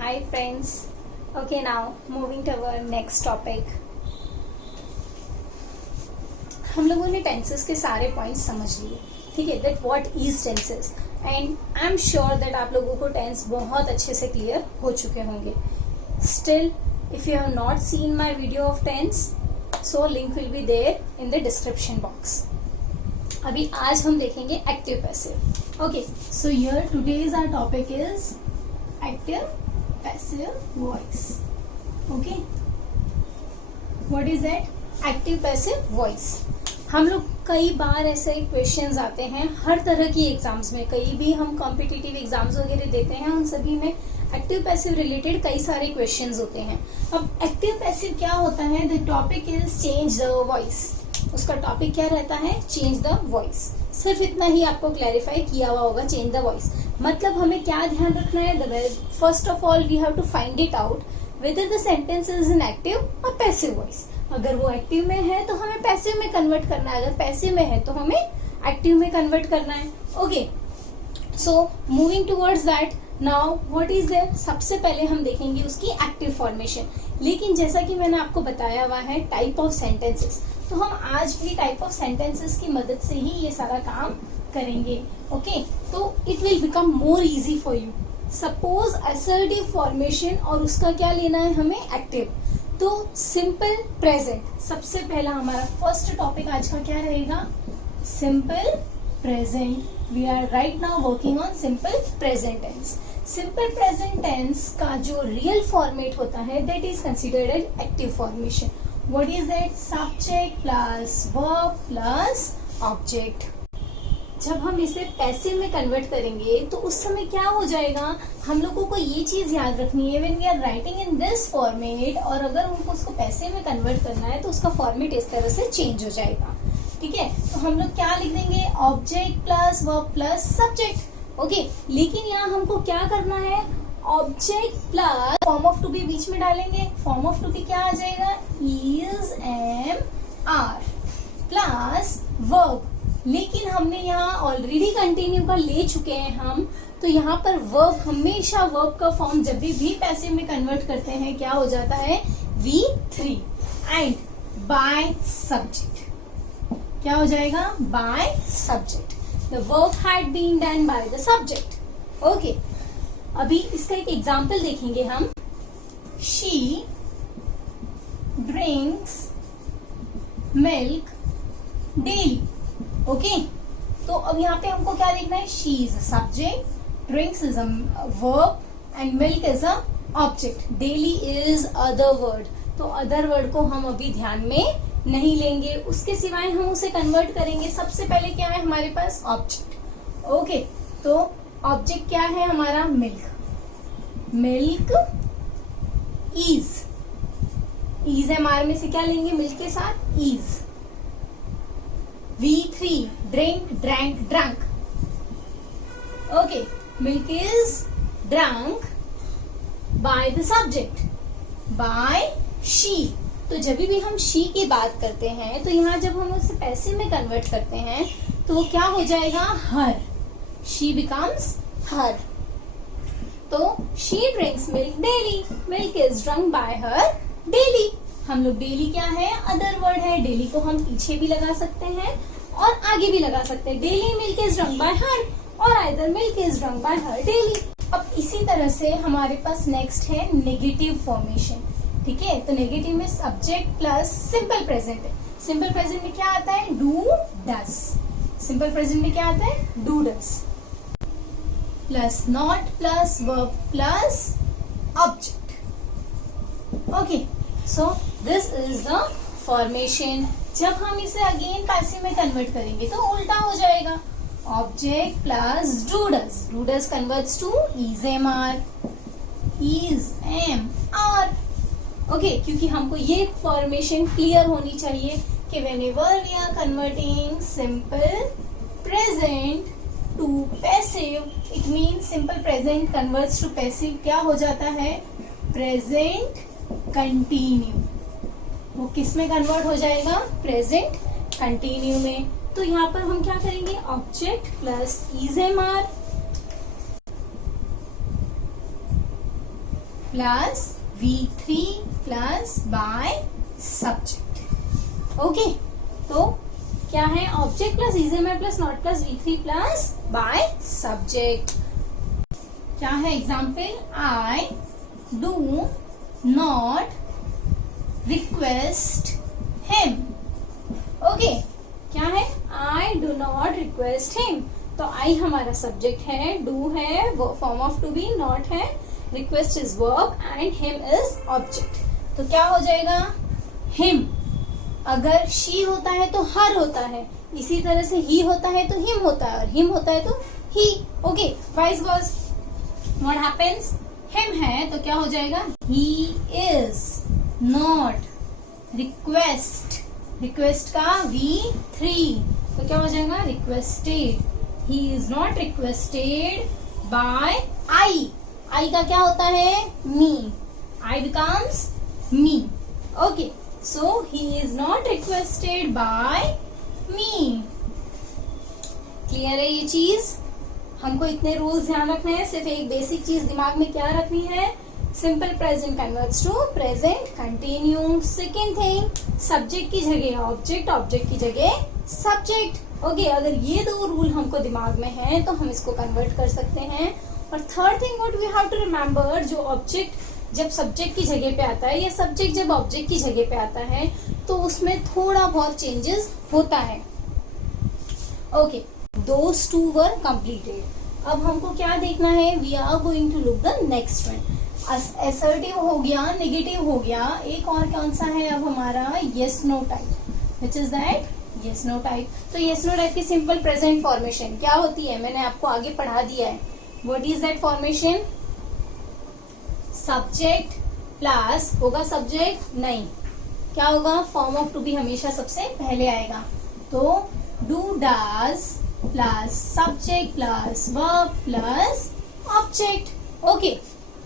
Hi friends. Okay, now moving to our next topic. हम लोगों ने टेंसेस के सारे पॉइंट्स समझ लिए, ठीक है, that what is tenses, and I am sure that आप लोगों को टेंस बहुत अच्छे से क्लियर हो चुके होंगे. Still if you have not seen my video of tense, so link will be there in the description box. अभी आज हम देखेंगे active passive. Okay, so here today's our topic is active passive voice. Okay, what is that active passive voice. हम लोग कई बार ऐसे questions आते हैं हर तरह की एग्जाम्स में, कई भी हम कॉम्पिटिटिव एग्जाम्स वगैरह देते हैं, उन सभी में एक्टिव पैसिव रिलेटेड कई सारे क्वेश्चंस होते हैं. अब एक्टिव पैसिव क्या होता है? The topic is change the voice. उसका टॉपिक क्या रहता है? Change the voice. सिर्फ इतना ही आपको क्लैरिफाई किया हुआ होगा, चेंज द वॉइस. मतलब हमें क्या ध्यान रखना है? First of all we have to find it out whether the sentence is in active और पैसिव वॉइस. अगर वो एक्टिव में है तो हमें पैसिव में कन्वर्ट करना है, अगर पैसिव में है तो हमें एक्टिव में कन्वर्ट करना है. Okay, so moving towards that, now what is there. सबसे पहले हम देखेंगे उसकी एक्टिव फॉर्मेशन. लेकिन जैसा कि मैंने आपको बताया हुआ है टाइप ऑफ सेंटेंसेस, तो हम आज भी टाइप ऑफ सेंटेंसेस की मदद से ही ये सारा काम करेंगे. ओके, तो it will become more easy for you. Suppose assertive formation और उसका क्या लेना है हमें? एक्टिव. तो सिंपल प्रेजेंट सबसे पहला हमारा फर्स्ट टॉपिक आज का क्या रहेगा? Simple present. We are right now working on simple present tense. Simple present tense का जो रियल फॉर्मेट होता है that is considered as active formation. What is that? Subject plus verb plus object. जब हम इसे पैसिव में convert करेंगे तो उस समय क्या हो जाएगा? हम लोगों को ये चीज याद रखनी है, when we are writing in this format, और अगर उनको उसको पैसिव में कन्वर्ट करना है तो उसका फॉर्मेट इस तरह से चेंज हो जाएगा. ठीक है, तो हम लोग क्या लिख देंगे? Object plus verb plus subject. Okay, लेकिन यहाँ हमको क्या करना है? Object plus form of to be बीच में डालेंगे. फॉर्म ऑफ टू बी क्या आ जाएगा? Is, am, are plus verb. लेकिन हमने यहाँ ऑलरेडी कंटिन्यू का ले चुके हैं हम, तो यहाँ पर वर्ब, हमेशा वर्ब का फॉर्म जब भी पैसिव में कन्वर्ट करते हैं क्या हो जाता है? V3 and bye subject. क्या हो जाएगा? By subject. The work had been done by the subject. Okay, अभी इसका एक एग्जाम्पल देखेंगे हम. She drinks milk daily. Okay, तो अब यहाँ पे हमको क्या देखना है? She is a subject, drinks is a verb and milk is a object. Daily is other word. तो अदर वर्ड को हम अभी ध्यान में नहीं लेंगे, उसके सिवाय हम उसे कन्वर्ट करेंगे. सबसे पहले क्या है हमारे पास? ऑब्जेक्ट. ओके, तो ऑब्जेक्ट क्या है हमारा? Milk. Milk is, is am are में से क्या लेंगे? मिल्क के साथ is. V3 drink, drank, drunk. Okay, milk is drunk by the subject, by she. तो जब भी हम she की बात करते हैं तो यहाँ जब हम उसे पैसिव में कन्वर्ट करते हैं तो वो क्या हो जाएगा? her. She becomes her. तो she drinks milk daily. Milk is drunk by her daily. हम लोग डेली क्या है? अदर वर्ड है. डेली को हम पीछे भी लगा सकते हैं और आगे भी लगा सकते हैं. Daily milk is drunk by her, और either milk is drunk by her daily. अब इसी तरह से हमारे पास नेक्स्ट है नेगेटिव फॉर्मेशन. ठीक है, तो नेगेटिव में सब्जेक्ट प्लस सिंपल प्रेजेंट है. सिंपल प्रेजेंट में क्या आता है? Do does. सिंपल प्रेजेंट में क्या आता है? Do does plus not plus verb plus object. Okay, so this is the formation. जब हम इसे अगेन पैसिव में कन्वर्ट करेंगे तो उल्टा हो जाएगा. Object plus do does. Do does converts to is am are. Is am are. Okay, क्योंकि हमको ये फॉर्मेशन क्लियर होनी चाहिए कि whenever we are converting simple present to passive, it means simple present converts to passive. क्या हो जाता है? Present continue. वो किस में कन्वर्ट हो जाएगा? प्रेजेंट कंटिन्यू में. तो यहाँ पर हम क्या करेंगे? Object plus is am are plus V3 plus by subject. Okay, तो क्या है, object plus is am are plus not plus V3 plus by subject. क्या है example, I do not request him. Okay, क्या है, I do not request him. तो I हमारा subject है, डू है form of to be, not है, request is verb and him is object. तो क्या हो जाएगा, हिम अगर शी होता है तो हर होता है, इसी तरह से ही होता है तो हिम होता है, और हिम होता है तो ही। Okay, vice versa, what happens, him है तो क्या हो जाएगा, he is not request, request का V3 तो क्या हो जाएगा, requested. He is not requested by I, I का क्या होता है, me, I becomes me. Okay, so he is not requested by me. Clear है ये चीज, हमको इतने रूल्स ध्यान रखने हैं। सिर्फ एक बेसिक चीज दिमाग में क्या रखनी है, simple present converts to present continue. Second thing, subject की जगह ऑब्जेक्ट, ऑब्जेक्ट की जगह सब्जेक्ट। ओके, अगर ये दो रूल हमको दिमाग में है तो हम इसको कन्वर्ट कर सकते हैं। और third thing what we have to remember, जो ऑब्जेक्ट जब सब्जेक्ट की जगह पे आता है या सब्जेक्ट जब ऑब्जेक्ट की जगह पे आता है तो उसमें थोड़ा बहुत चेंजेस होता है। Okay, those two were completed. अब हमको क्या देखना है, we are going to look the next one. Assertive हो गया, नेगेटिव हो गया, एक और कौन सा है अब हमारा, yes no type, which is that yes no type. तो यस नो टाइप की सिंपल प्रेजेंट फॉर्मेशन क्या होती है, मैंने आपको आगे पढ़ा दिया है। What is that formation, subject plus होगा सब्जेक्ट, नहीं क्या होगा, फॉर्म ऑफ टू बी हमेशा सबसे पहले आएगा। तो do does plus subject plus verb plus object. Okay,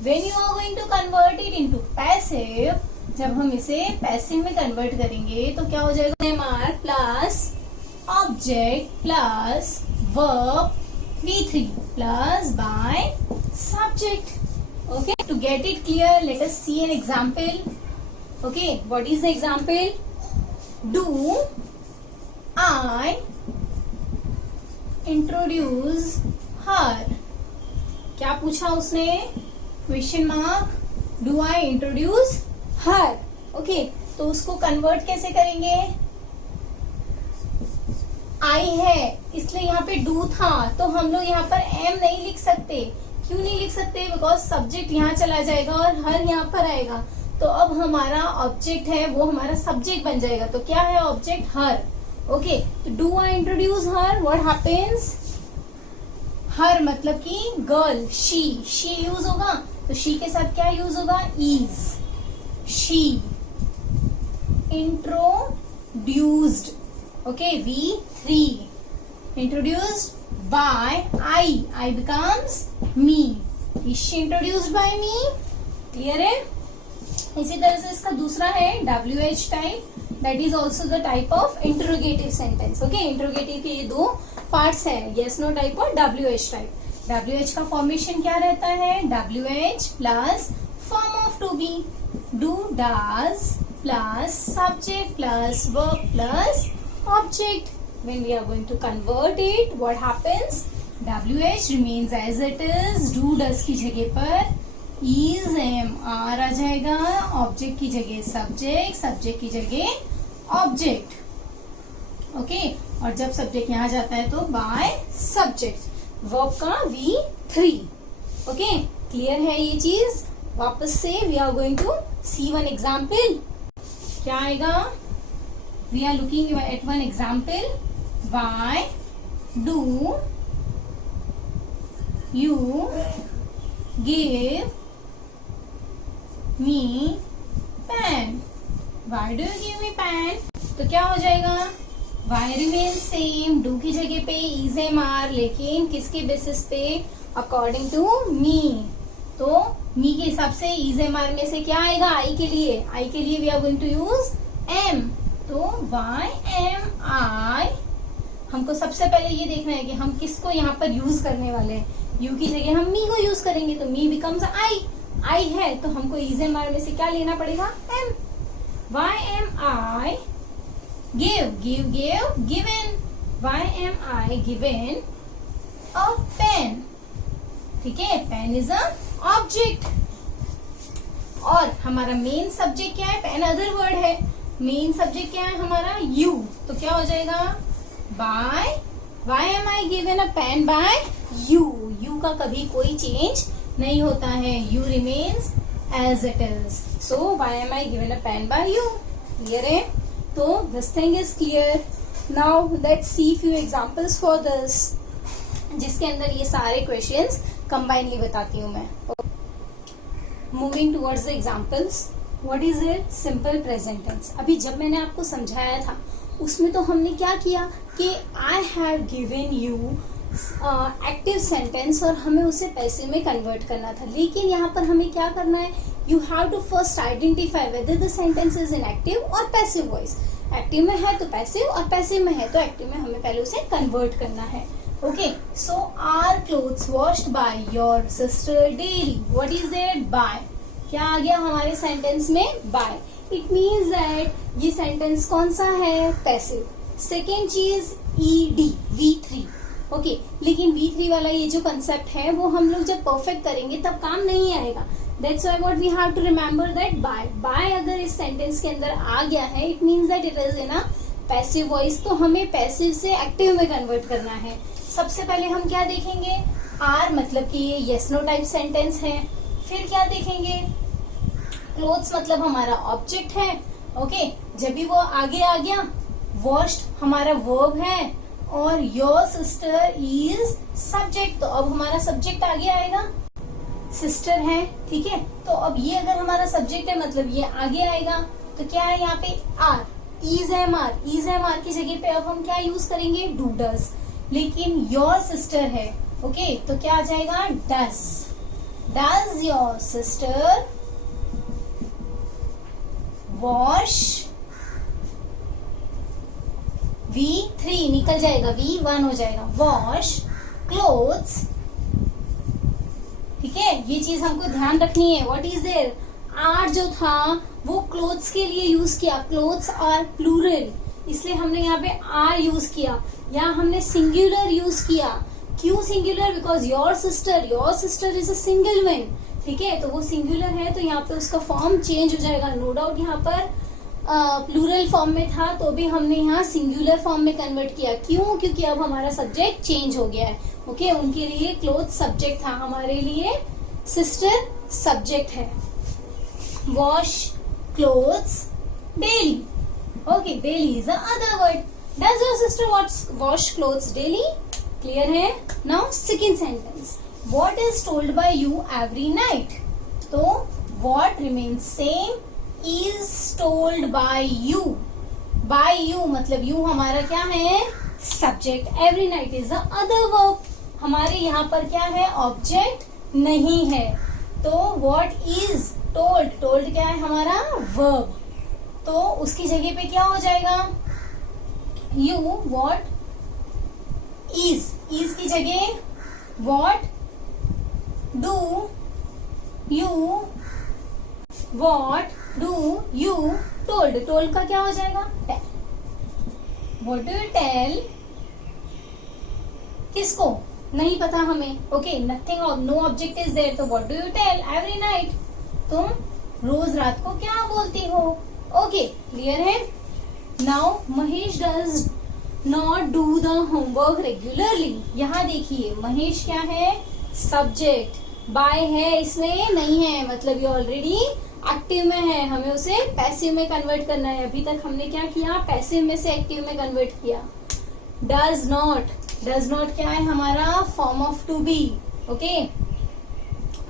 when you are going to convert it into passive, जब हम इसे पैसिव में कन्वर्ट करेंगे तो क्या हो जाएगा, MR plus object plus verb V3 plus by subject. Okay, to get it clear, let us see an example. Okay, what is the example? Do I introduce her? क्या पूछा उसने, question mark, do I introduce her. Okay, तो उसको convert कैसे करेंगे, आई है इसलिए यहाँ पे डू था तो हम लोग यहाँ पर एम नहीं लिख सकते। क्यों नहीं लिख सकते, बिकॉज सब्जेक्ट यहाँ चला जाएगा और हर यहाँ पर आएगा। तो अब हमारा ऑब्जेक्ट है वो हमारा सब्जेक्ट बन जाएगा। तो क्या है ऑब्जेक्ट, हर। ओके, तो do I introduce her, what happens, her मतलब कि गर्ल, शी यूज होगा तो शी के साथ क्या यूज होगा, is. She introduced, okay, V3 introduced by I becomes me. Is she introduced by me, clear है। इसी तरह से इसका दूसरा है WH type, that is also the type of interrogative sentence. Okay, interrogative के ये दो पार्ट्स है, यस नो टाइप और WH टाइप। WH का फॉर्मेशन क्या रहता है, WH plus form of to be, do does plus subject plus verb plus object. When we are going to convert it, what happens? WH remains as it is. Do does की जगह पर is am are आ जाएगा, object की जगह subject, subject की जगह object. Okay, और जब सब्जेक्ट यहाँ जाता है तो बाय सब्जेक्ट, वर्ब का V3। ओके, क्लियर है ये चीज। वापस से we are going to see one example. क्या आएगा, we are looking at one example. Why do you give me pen? Why do you give me pen? तो क्या हो जाएगा, Why remains सेम, do की जगह पे is am are, लेकिन किसके बेसिस पे, अकॉर्डिंग टू me। तो me के हिसाब से is am are में से क्या आएगा, I के लिए, I के लिए we are going to use am। तो why am I, हमको सबसे पहले ये देखना है कि हम किसको यहाँ पर यूज करने वाले हैं। यू की जगह हम मी को यूज करेंगे तो मी बिकम्स आई, आई है तो हमको इज एम आर में से क्या लेना पड़ेगा, am. Why am I given. Why am I given a pen. ठीक है, पेन इज अ ऑब्जेक्ट. और हमारा मेन सब्जेक्ट क्या है, पेन अदर वर्ड है. मेन सब्जेक्ट क्या है हमारा, यू. तो क्या हो जाएगा, by why am I given a pen by you. You का कभी कोई चेंज नहीं होता है, you remains as it is. So why am I given a pen by you. Clear है. तो this thing is clear. Now let's see few examples for this, जिसके अंदर ये सारे क्वेश्चंस कंबाइनली बताती हूँ मैं. Moving towards the examples. What is it, simple present tense. अभी जब मैंने आपको समझाया था उसमें तो हमने क्या किया कि I have given you active sentence और हमें उसे पैसिव में कन्वर्ट करना था. लेकिन यहाँ पर हमें क्या करना है, you have to first identify whether the sentence is in active और पैसिव वॉइस. एक्टिव में है तो पैसिव और पैसिव में है तो एक्टिव में हमें पहले उसे कन्वर्ट करना है. Okay, so are clothes washed by your sister daily. What is it, by. क्या आ गया हमारे सेंटेंस में, बाय. इट मीन्स दैट ये सेंटेंस कौन सा है, पैसिव. सेकेंड चीज ईडी, V3. ओके, लेकिन V3 वाला ये जो कंसेप्ट है वो हम लोग जब परफेक्ट करेंगे तब काम नहीं आएगा. That's why what we have to remember that by. By अगर इस सेंटेंस के अंदर आ गया है, it means that it is in a passive voice. तो हमें पैसिव से एक्टिव में कन्वर्ट करना है. सबसे पहले हम क्या देखेंगे, आर मतलब कि ये यस नो टाइप सेंटेंस है. फिर क्या देखेंगे, क्लोथ्स मतलब हमारा ऑब्जेक्ट है. ओके, जब भी वो आगे आ गया, वॉश्ड हमारा वर्ब है और योर सिस्टर इज सब्जेक्ट. तो अब हमारा सब्जेक्ट आगे आएगा, सिस्टर है. ठीक है, तो अब ये अगर हमारा सब्जेक्ट है मतलब ये आगे आएगा. तो क्या है यहाँ पे, are. Is am are, is am are की जगह पे अब हम क्या यूज करेंगे, डू डज. लेकिन योर सिस्टर है. ओके, तो क्या आ जाएगा, does. Does your sister wash, V3 निकल जाएगा, V1 हो जाएगा, वॉश क्लोथ्स. ठीक है, ये चीज हमको ध्यान रखनी है. व्हाट इज देयर, आर जो था वो क्लोथ्स के लिए यूज किया. क्लोथ्स आर प्लूरल, इसलिए हमने यहाँ पे आर यूज किया. यहाँ हमने सिंगुलर यूज किया. क्यों singular, because your sister is a single man. ठीक है, तो वो सिंगुलर है तो यहाँ पे उसका फॉर्म चेंज हो जाएगा. नो डाउट यहाँ पर प्लूरल फॉर्म में था तो भी हमने यहाँ सिंगुलर फॉर्म में कन्वर्ट किया. क्यों, क्योंकि अब हमारा सब्जेक्ट चेंज हो गया है. ओके, उनके लिए क्लोथ सब्जेक्ट था, हमारे लिए सिस्टर सब्जेक्ट है. Wash clothes daily. Okay, daily is the other word. Does your sister wash clothes daily. Clear है. Now second sentence, what is told by you every night. तो what remains same, is told by you. By you मतलब you हमारा क्या है, subject. Every night is the other verb. हमारे यहाँ पर क्या है, ऑब्जेक्ट नहीं है. तो व्हाट इज टोल्ड, टोल्ड क्या है हमारा, वर्ब. तो उसकी जगह पे क्या हो जाएगा, यू. व्हाट इज की जगह what do you, what do you told. Told का क्या हो जाएगा, tell. What do you tell, किसको, नहीं पता हमें. Okay, nothing, no object is there. तो what do you tell every night, तुम रोज रात को क्या बोलती हो. ओके, क्लियर है. Now Mahesh does not do the homework regularly. यहाँ देखिए महेश क्या है, सब्जेक्ट. बाय है इसमें नहीं है, मतलब ये ऑलरेडी एक्टिव में है, हमें उसे पैसिव में कन्वर्ट करना है. अभी तक हमने क्या किया, पैसिव में से एक्टिव में कन्वर्ट किया. डज नॉट क्या है हमारा, form of to be. Okay,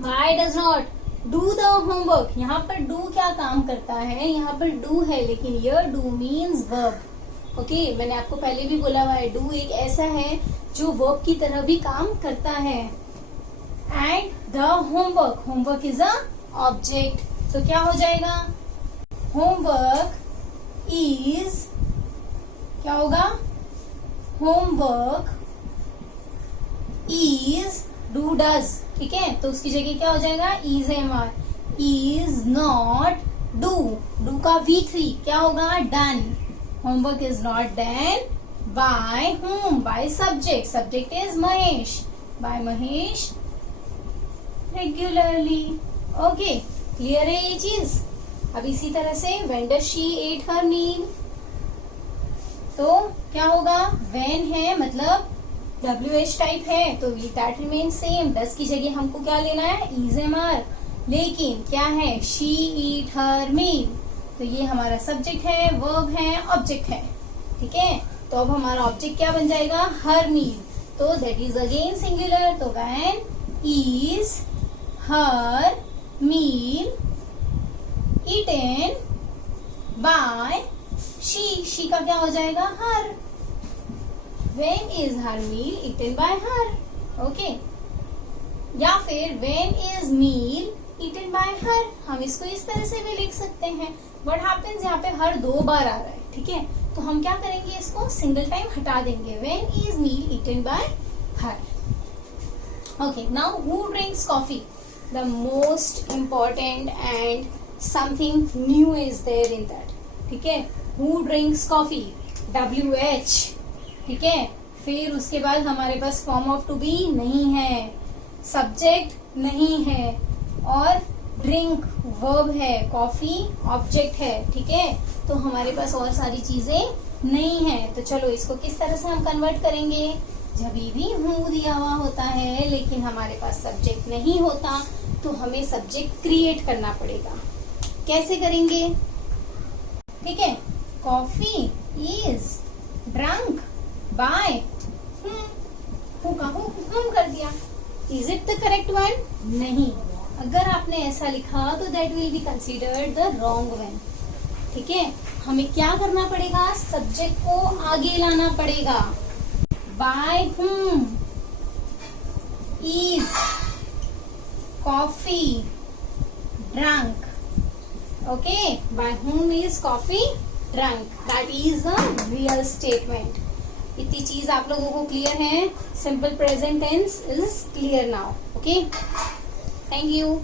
why does not do the homework. यहाँ पर डू क्या काम करता है, यहाँ पर डू है लेकिन यर डू मीन्स वर्ब. ओके, मैंने आपको पहले भी बोला हुआ है, डू एक ऐसा है जो वर्ब की तरह भी काम करता है. And the homework is a object. तो क्या हो जाएगा, होमवर्क इज, क्या होगा, होमवर्क इज डू डज, ठीक है, तो उसकी जगह क्या हो जाएगा, is am are, is not do, do का V3 क्या होगा, done, homework is not done by whom, by subject, subject is Mahesh, by Mahesh regularly. Okay, clear है ये चीज। अब इसी तरह से when does she ate her meal, तो क्या होगा, when है मतलब WH टाइप है तो that remains same, डस की जगह हमको क्या लेना है, is am are, लेकिन क्या है, she eat her meal, तो ये हमारा सब्जेक्ट है, वर्ब है, ऑब्जेक्ट है, ठीक है, तो अब हमारा ऑब्जेक्ट क्या बन जाएगा, her meal, तो that is again singular, तो when is her meal eaten by she का क्या हो जाएगा, her, when is her meal eaten by her, okay, या फिर when is meal eaten by her, हम इसको इस तरह से भी लिख सकते हैं, what happens यहाँ पे हर 2 बार आ रहा है, ठीक है, तो हम क्या करेंगे, इसको सिंगल टाइम हटा देंगे, when is meal eaten by her। Okay, now who drinks coffee, the most important and something new is there in that, ठीक है, who drinks coffee, WH, ठीक है, फिर उसके बाद हमारे पास फॉर्म ऑफ टू बी नहीं है, सब्जेक्ट नहीं है, और ड्रिंक वर्ब है, कॉफी ऑब्जेक्ट है, ठीक है, तो हमारे पास और सारी चीजें नहीं है। तो चलो इसको किस तरह से हम कन्वर्ट करेंगे, जब भी हूँ दिया हुआ होता है लेकिन हमारे पास सब्जेक्ट नहीं होता तो हमें सब्जेक्ट क्रिएट करना पड़ेगा। कैसे करेंगे, ठीक है, कॉफी इज ड्रंक बाय हूँ का हूँ कर दिया, is it the correct one, नहीं, अगर आपने ऐसा लिखा तो that will be considered the wrong one, ठीक है, हमें क्या करना पड़ेगा, सब्जेक्ट को आगे लाना पड़ेगा, bye whom is coffee drunk, okay, by whom is coffee drunk, that is a real statement। इतनी चीज आप लोगों को क्लियर है, simple present tense is clear now, okay, thank you.